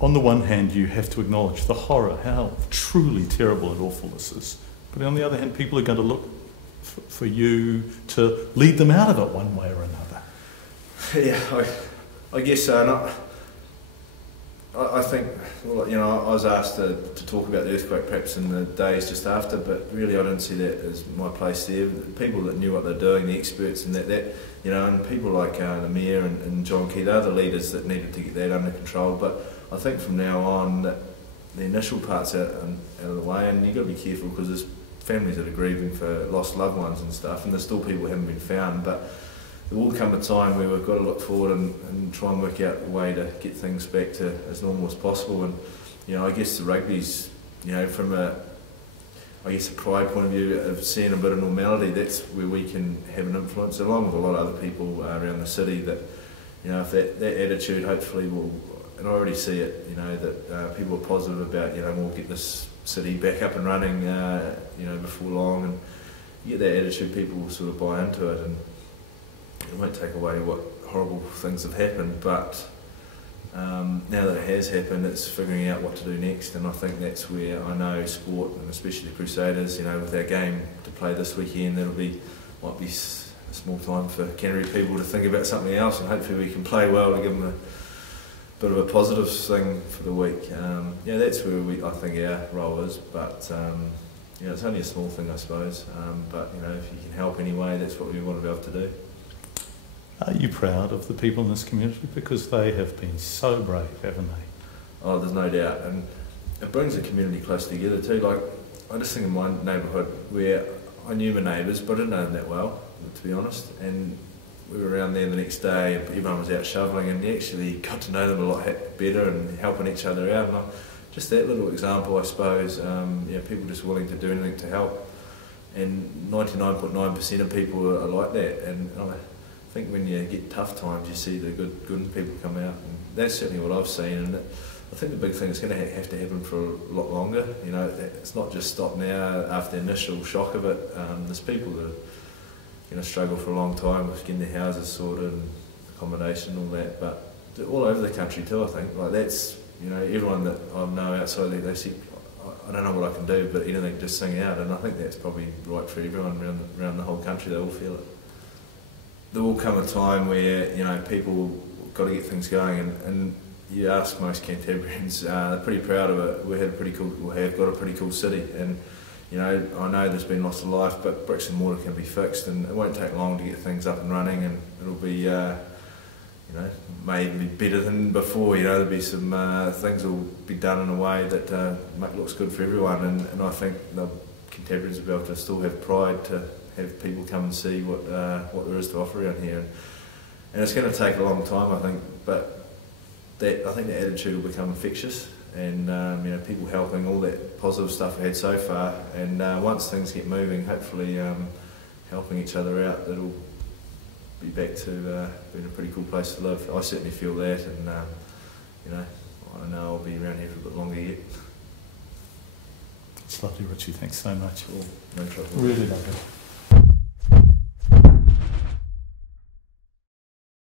on the one hand, you have to acknowledge the horror, how truly terrible and awful this is. But on the other hand, people are going to look for you to lead them out of it one way or another. Yeah, I guess so. And I think, well, you know, I was asked to talk about the earthquake perhaps in the days just after, but really I didn't see that as my place there. People that knew what they're doing, the experts and that you know, and people like the Mayor and John Key, they're the leaders that needed to get that under control. But I think from now on, the initial part's out of the way, and you've got to be careful because there's families that are grieving for lost loved ones and stuff, and there's still people who haven't been found. But there will come a time where we've got to look forward and try and work out a way to get things back to as normal as possible. And you know, I guess the rugby's, you know, from a pride point of view of seeing a bit of normality, that's where we can have an influence, along with a lot of other people around the city. That, you know, if that attitude hopefully will, and I already see it, you know, that people are positive about, you know, we'll get this city back up and running, you know, before long, and you get that attitude, people will sort of buy into it, and it won't take away what horrible things have happened, but now that it has happened, it's figuring out what to do next. And I think that's where I know sport, and especially the Crusaders, you know, with our game to play this weekend, might be a small time for Canterbury people to think about something else, and hopefully we can play well to give them a bit of a positive thing for the week. Yeah, that's where I think our role is, but you know, it's only a small thing, I suppose, but you know, if you can help anyway, that's what we want to be able to do. Are you proud of the people in this community? Because they have been so brave, haven't they? Oh, there's no doubt, and it brings the community close together too. Like, I just think in my neighbourhood where I knew my neighbours, but I didn't know them that well, to be honest, and we were around there the next day, and everyone was out shoveling, and you actually got to know them a lot better and helping each other out. And just that little example, I suppose, yeah, people just willing to do anything to help, and 99.9% of people are like that. And I think when you get tough times, you see the good people come out, and that's certainly what I've seen. And I think the big thing is going to have to happen for a lot longer. You know, it's not just stop now after the initial shock of it. There's people that are going to struggle for a long time with getting their houses sorted and accommodation and all that, but all over the country too, I think. Like, that's, you know, everyone that I know outside there, they say, I don't know what I can do, but anything, just sing out. And I think that's probably right for everyone around the whole country. They all feel it. There will come a time where, you know, people got to get things going, and you ask most Cantabrians, they're pretty proud of it. We have got a pretty cool city, and you know, I know there's been lots of life, but bricks and mortar can be fixed, and it won't take long to get things up and running, and it'll be, you know, may even be better than before. You know, there'll be some things will be done in a way that looks good for everyone, and I think the Cantabrians will be able to still have pride to have people come and see what there is to offer around here, and it's going to take a long time, I think, but I think the attitude will become infectious, and you know, people helping, all that positive stuff we had so far, and once things get moving, hopefully helping each other out, it'll be back to being a pretty cool place to live. I certainly feel that, and you know, I know I'll be around here for a bit longer yet. It's lovely, Richie. Thanks so much. Cool. No trouble. Really lovely.